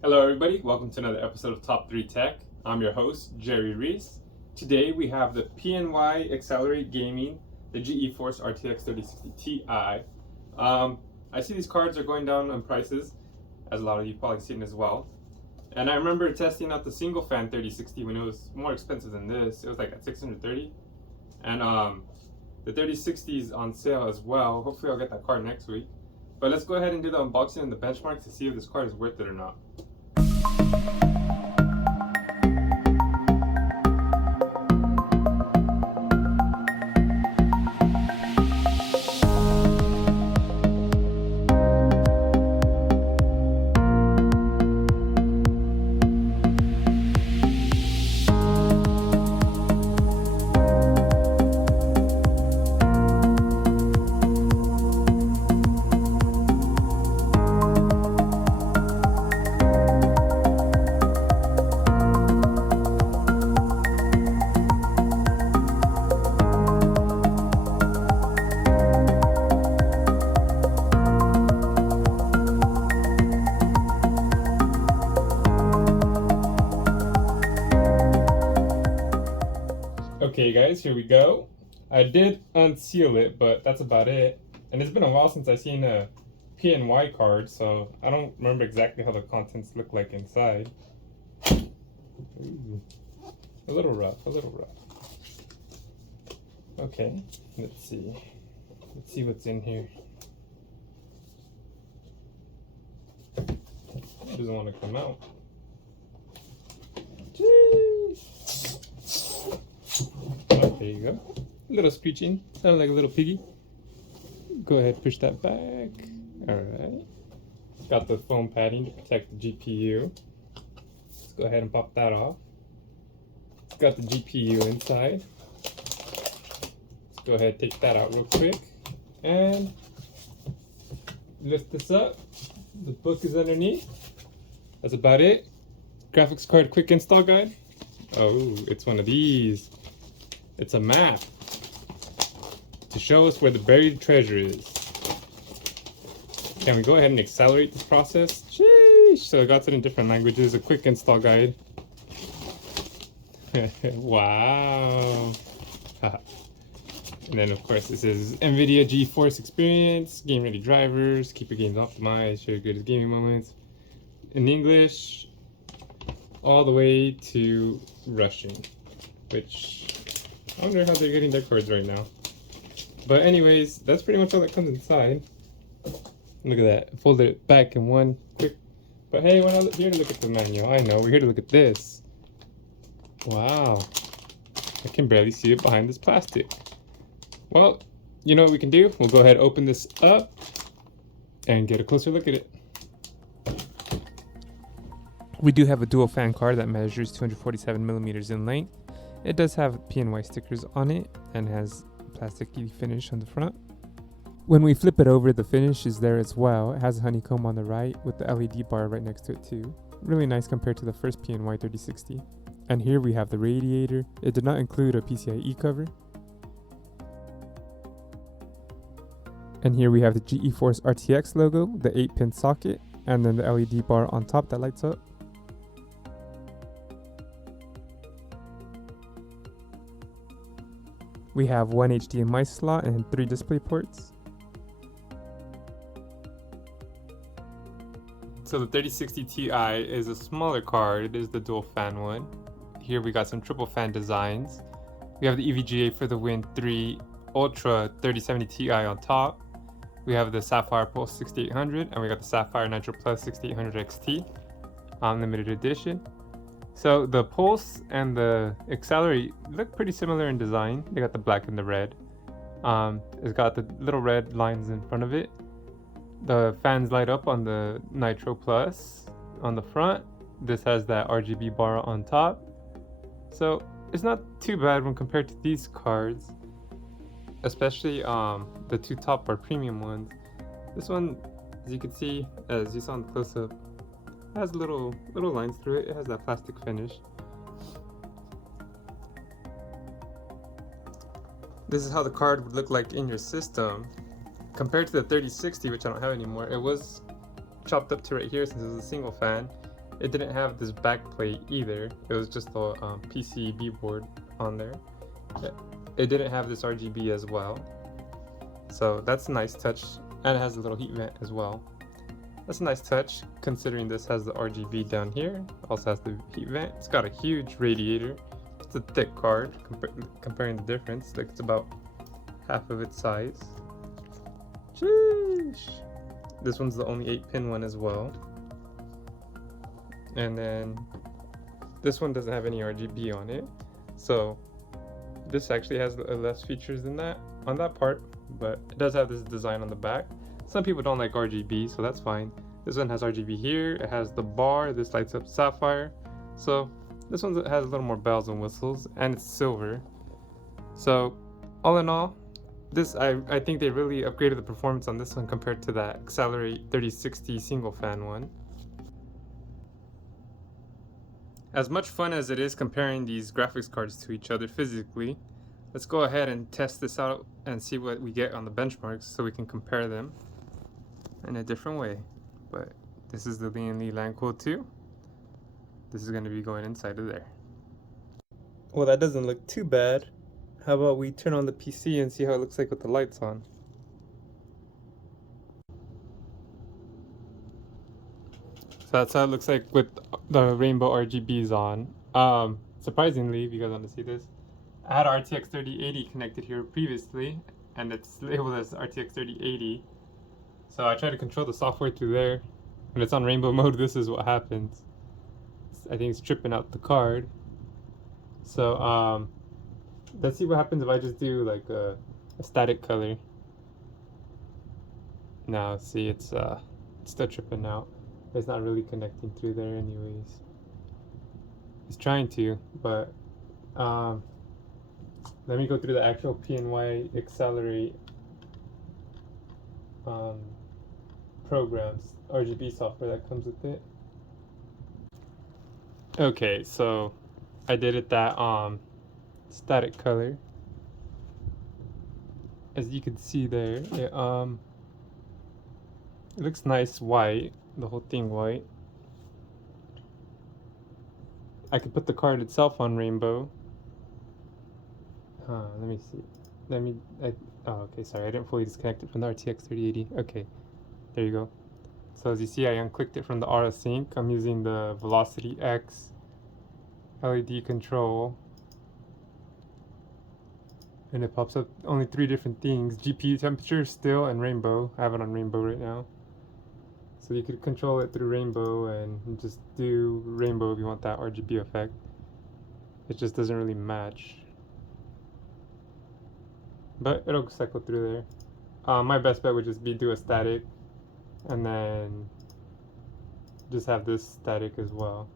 Hello everybody, welcome to another episode of Top3Tech. I'm your host, Jerry Ruiz. Today we have the PNY XLR8 Gaming, the GeForce RTX 3060 Ti. I see these cards are going down on prices, as a lot of you probably seen as well. And I remember testing out the single fan 3060 when it was more expensive than this. It was like at $630. And the 3060 is on sale as well. Hopefully I'll get that card next week. But let's go ahead and do the unboxing and the benchmark to see if this card is worth it or not. Okay guys, here we go. I did unseal it, but that's about it. And it's been a while since I've seen a PNY card, so I don't remember exactly how the contents look like inside. Ooh, a little rough, a little rough. Okay, let's see. Let's see what's in here. It doesn't want to come out. Jeez. Oh, there you go. A little screeching. Sounded like a little piggy. Go ahead, push that back. Alright. Got the foam padding to protect the GPU. Let's go ahead and pop that off. It's got the GPU inside. Let's go ahead and take that out real quick. And lift this up. The book is underneath. That's about it. Graphics card quick install guide. Oh, it's one of these. It's a map to show us where the buried treasure is. Can we go ahead and accelerate this process? Sheesh! So I got it in different languages, a quick install guide. Wow! And then of course this is NVIDIA GeForce Experience, game ready drivers, keep your games optimized, share your greatest gaming moments. In English, all the way to Russian, which I wonder how they're getting their cards right now. But anyways, that's pretty much all that comes inside. Look at that. Fold it back in one quick. But hey, we're not here to look at the manual. I know, we're here to look at this. Wow. I can barely see it behind this plastic. Well, you know what we can do? We'll go ahead and open this up and get a closer look at it. We do have a dual fan card that measures 247 millimeters in length. It does have PNY stickers on it and has plasticky finish on the front. When we flip it over, the finish is there as well. It has a honeycomb on the right with the LED bar right next to it too. Really nice compared to the first PNY 3060. And here we have the radiator. It did not include a PCIe cover. And here we have the GeForce RTX logo, the 8-pin socket, and then the LED bar on top that lights up. We have one HDMI slot and 3 display ports. So the 3060 Ti is a smaller card. It is the dual fan one. Here we got some triple fan designs. We have the EVGA for the Win 3 Ultra 3070 Ti on top. We have the Sapphire Pulse 6800 and we got the Sapphire Nitro Plus 6800 XT limited edition. So the Pulse and the XLR8 look pretty similar in design. They got the black and the red. It's got the little red lines in front of it. The fans light up on the Nitro Plus on the front. This has that RGB bar on top. So it's not too bad when compared to these cards. Especially the two top bar premium ones. This one, as you can see, as you saw in the close-up, has little lines through it. It has that plastic finish. This is how the card would look like in your system. Compared to the 3060, which I don't have anymore, it was chopped up to right here since it was a single fan. It didn't have this back plate either. It was just a PCB board on there. It didn't have this RGB as well. So that's a nice touch, and it has a little heat vent as well. That's a nice touch considering this has the RGB down here, also has the heat vent. It's got a huge radiator. It's a thick card comparing the difference, like it's about half of its size. Sheesh. This one's the only 8-pin one as well. And then this one doesn't have any RGB on it. So this actually has less features than that on that part, but it does have this design on the back. Some people don't like RGB, so that's fine. This one has RGB here. It has the bar. This lights up sapphire. So this one has a little more bells and whistles, and it's silver. So all in all, this I think they really upgraded the performance on this one compared to that XLR8 3060 single fan one. As much fun as it is comparing these graphics cards to each other physically, let's go ahead and test this out and see what we get on the benchmarks so we can compare them in a different way. But this is the Lian Li LanQuo 2. This is going to be going inside of there. Well, that doesn't look too bad. How about we turn on the PC and see how it looks like with the lights on. So that's how it looks like with the rainbow RGBs on. Surprisingly, if you guys want to see this, I had an RTX 3080 connected here previously, and it's labeled as RTX 3080. So I try to control the software through there. When it's on rainbow mode, this is what happens. I think it's tripping out the card. So let's see what happens if I just do like a static color. Now see, it's still tripping out. It's not really connecting through there anyways. It's trying to, but let me go through the actual PNY XLR8 programs, RGB software that comes with it. Okay, so I did it that static color. As you can see there, it looks nice white, the whole thing white. I could put the card itself on rainbow. Let me see. Oh, okay, sorry, I didn't fully disconnect it from the RTX 3080. Okay, there you go. So as you see, I unclicked it from the Aura Sync. I'm using the Velocity X LED control. And it pops up only 3 different things: GPU temperature, still, and rainbow. I have it on rainbow right now. So you could control it through rainbow and just do rainbow if you want that RGB effect. It just doesn't really match, but it'll cycle through there. My best bet would just be do a static and then just have this static as well.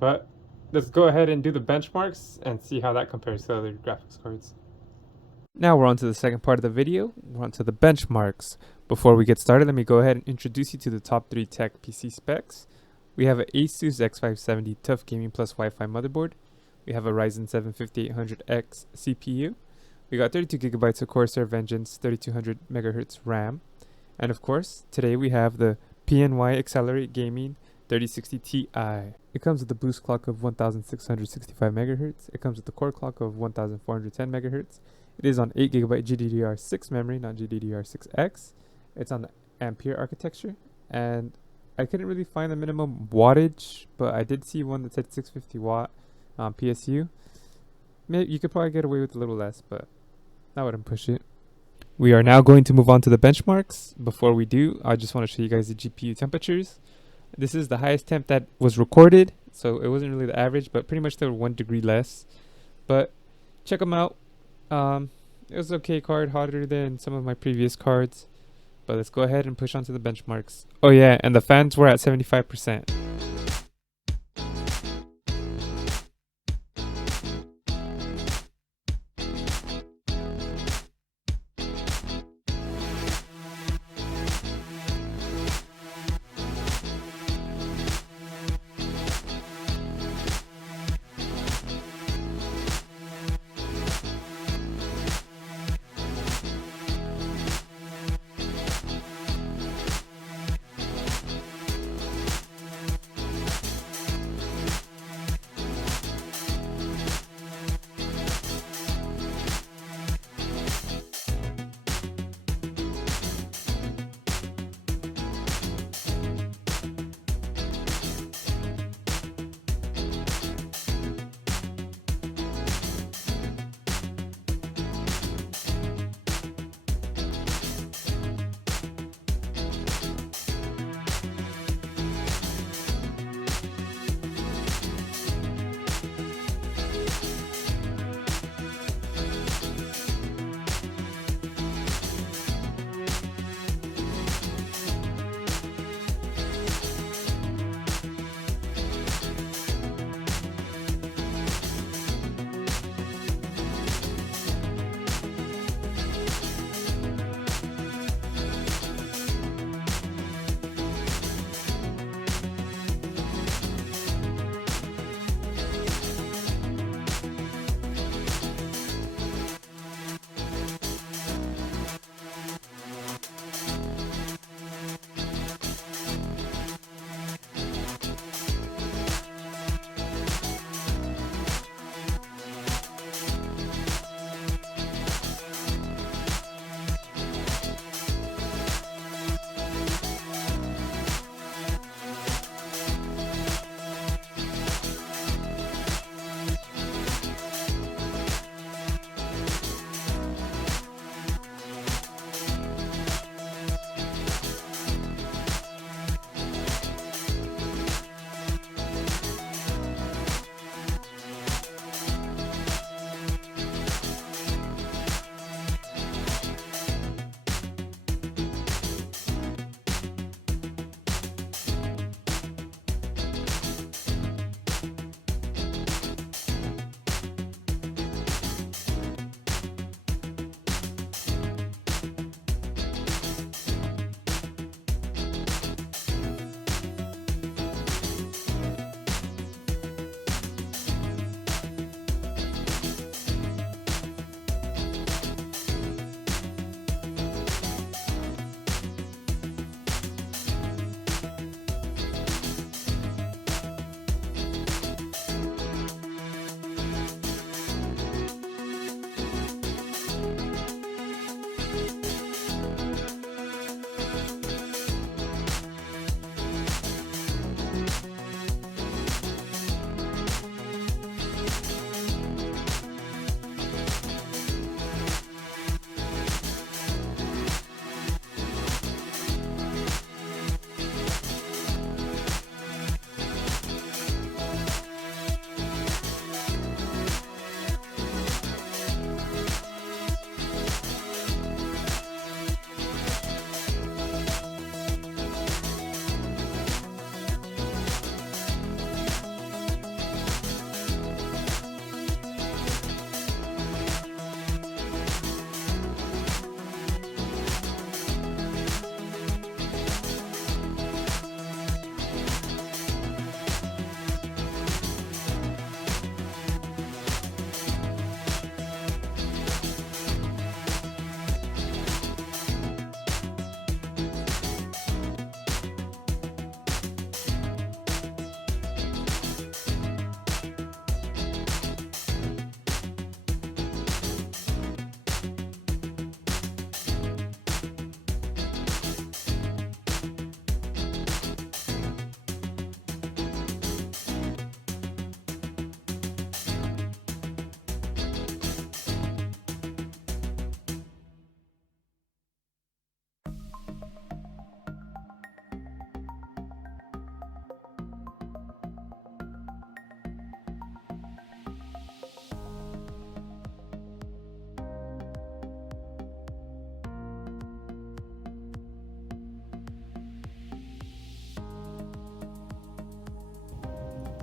But let's go ahead and do the benchmarks and see how that compares to other graphics cards. Now we're on to the second part of the video. We're on to the benchmarks. Before we get started, let me go ahead and introduce you to the Top3Tech PC specs. We have an Asus X570 Tough Gaming Plus Wi-Fi motherboard. We have a Ryzen 7 5800X CPU. We got 32GB of Corsair Vengeance 3200 MHz RAM. And of course, today we have the PNY XLR8 Gaming 3060 Ti. It comes with the boost clock of 1665 MHz. It comes with the core clock of 1410 MHz. It is on 8GB GDDR6 memory, not GDDR6X. It's on the Ampere architecture, and I couldn't really find the minimum wattage, but I did see one that said 650 watt PSU. Maybe you could probably get away with a little less, but I wouldn't push it. We are now going to move on to the benchmarks. Before we do, I just want to show you guys the GPU temperatures. This is the highest temp that was recorded, so it wasn't really the average, but pretty much they were 1 degree less. But check them out. It was okay card, hotter than some of my previous cards. But let's go ahead and push on to the benchmarks. Oh yeah, and the fans were at 75%.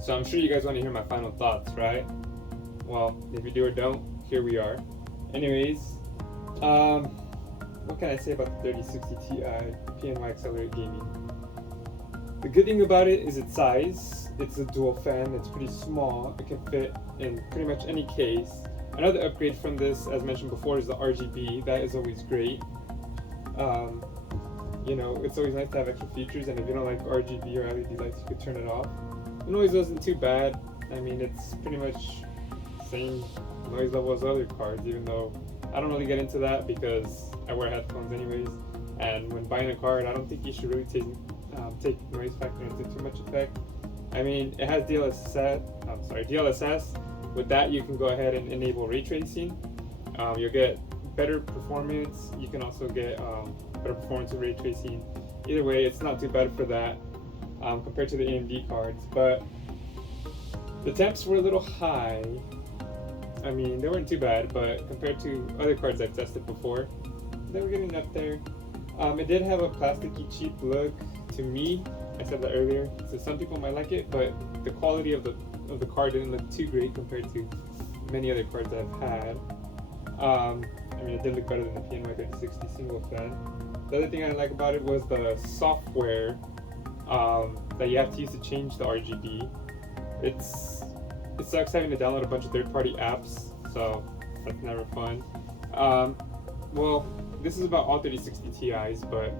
So I'm sure you guys want to hear my final thoughts, right? Well, if you do or don't, here we are. Anyways, what can I say about the 3060 Ti PNY Accelerate Gaming? The good thing about it is its size. It's a dual fan, it's pretty small, it can fit in pretty much any case. Another upgrade from this, as mentioned before, is the RGB. That is always great. You know, it's always nice to have extra features, and if you don't like RGB or LED lights, you could turn it off. The noise wasn't too bad. I mean, it's pretty much same noise level as other cards, even though I don't really get into that because I wear headphones anyways. And when buying a card, I don't think you should really take noise factor into too much effect. I mean, it has DLSS. With that, you can go ahead and enable ray tracing. You'll get better performance. You can also get better performance with ray tracing. Either way, it's not too bad for that compared to the AMD cards. But the temps were a little high. I mean, they weren't too bad, but compared to other cards I've tested before, they were getting up there. It did have a plasticky, cheap look to me. I said that earlier. So some people might like it, but the quality of the card didn't look too great compared to many other cards I've had. I mean, it did look better than the PNY 3060 single fan. The other thing I like about it was the software that you have to use to change the RGB. It sucks having to download a bunch of third-party apps, so that's never fun. Well, this is about all 3060 Ti's, but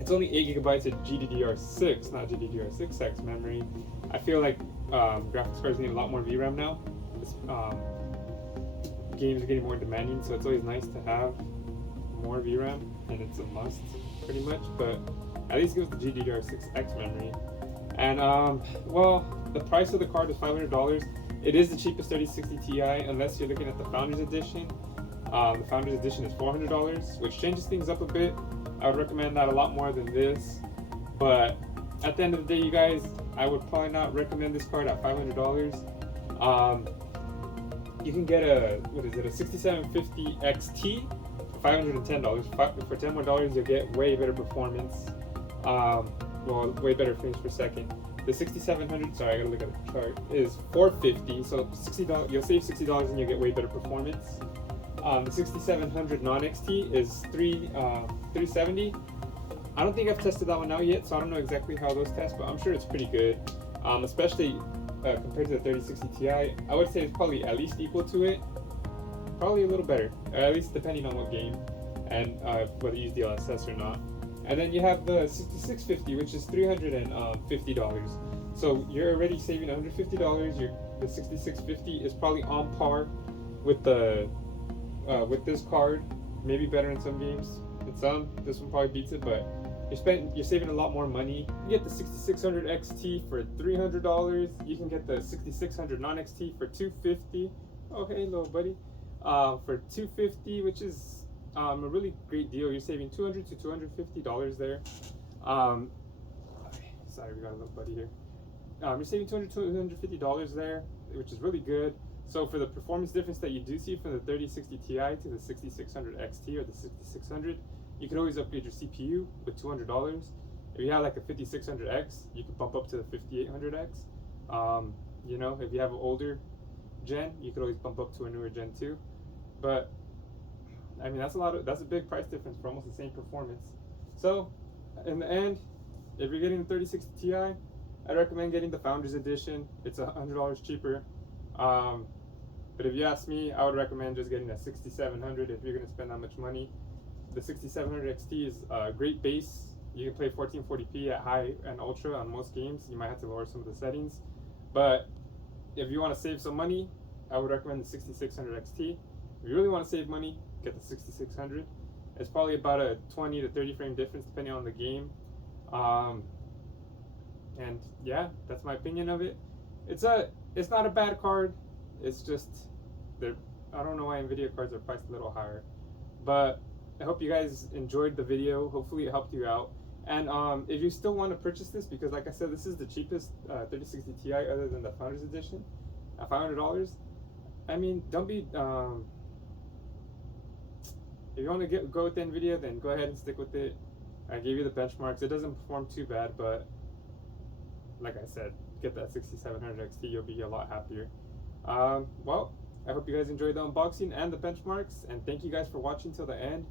it's only 8 GB of GDDR6, not GDDR6X memory. I feel like graphics cards need a lot more VRAM now. Games are getting more demanding, so it's always nice to have more VRAM, and it's a must, pretty much. But at least give us the GDDR6X memory. And well, the price of the card is $500. It is the cheapest 3060 Ti, unless you're looking at the Founders Edition. The Founders Edition is $400, which changes things up a bit. I would recommend that a lot more than this. But at the end of the day, you guys, I would probably not recommend this card at $500. You can get a 6750 XT for $510. For $10 more, you'll get way better performance. Well, way better frames per second. The 6700, sorry, I gotta look at the chart, is $450. So $60, you'll save $60 and you'll get way better performance. The 6700 non-XT is $370. I don't think I've tested that one out yet, so I don't know exactly how those test, but I'm sure it's pretty good. Especially compared to the 3060 Ti, I would say it's probably at least equal to it. Probably a little better, at least depending on what game and whether you use DLSS or not. And then you have the 6650, which is $350. So you're already saving $150. The 6650 is probably on par with the with this card, maybe better in some games. In some, this one probably beats it, but you're saving a lot more money. You get the 6600 XT for $300. You can get the 6600 non-XT for $250. Oh, hey, little buddy. For $250, which is a really great deal. You're saving $200 to $250 there. Sorry, we got a little buddy here. You're saving $200 to $250 there, which is really good. So for the performance difference that you do see from the 3060 Ti to the 6600 XT or the 6600, you can always upgrade your CPU with $200. If you have like a 5600X, you can bump up to the 5800X. You know, if you have an older gen, you could always bump up to a newer gen too. But I mean, that's a big price difference for almost the same performance. So in the end, if you're getting the 3060 Ti, I'd recommend getting the Founders Edition. It's $100 cheaper. But if you ask me, I would recommend just getting a 6700 if you're going to spend that much money. The 6700 XT is a great base. You can play 1440p at high and ultra on most games. You might have to lower some of the settings. But if you want to save some money, I would recommend the 6600 XT. If you really want to save money, get the 6600. It's probably about a 20 to 30 frame difference depending on the game. And yeah, that's my opinion of it. It's not a bad card. It's just I don't know why Nvidia cards are priced a little higher. But I hope you guys enjoyed the video. Hopefully it helped you out. And if you still want to purchase this, because like I said, this is the cheapest 3060 Ti other than the Founders Edition at $500. I mean, don't be if you want to go with Nvidia, then go ahead and stick with it. I gave you the benchmarks. It doesn't perform too bad, but like I said, get that 6700 XT, you'll be a lot happier. Well, I hope you guys enjoyed the unboxing and the benchmarks, and thank you guys for watching till the end.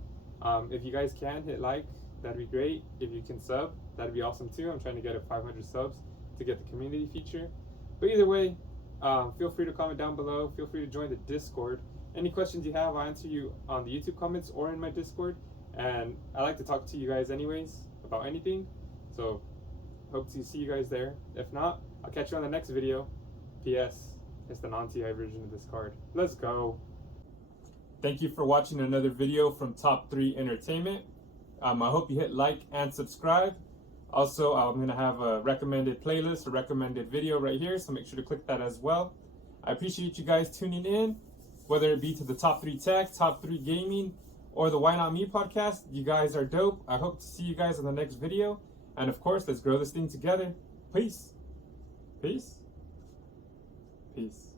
If you guys can hit like, that'd be great. If you can sub, that'd be awesome too. I'm trying to get 500 subs to get the community feature. But either way, feel free to comment down below. Feel free to join the Discord. Any questions you have, I'll answer you on the YouTube comments or in my Discord. And I like to talk to you guys anyways about anything. So hope to see you guys there. If not, I'll catch you on the next video. P.S. It's the non-TI version of this card. Let's go. Thank you for watching another video from Top3 Entertainment. I hope you hit like and subscribe. Also, I'm going to have a recommended playlist, a recommended video right here, so make sure to click that as well. I appreciate you guys tuning in, whether it be to the Top3Tech, Top3 Gaming, or the Why Not Me podcast. You guys are dope. I hope to see you guys in the next video. And of course, let's grow this thing together. Peace. Peace. Peace.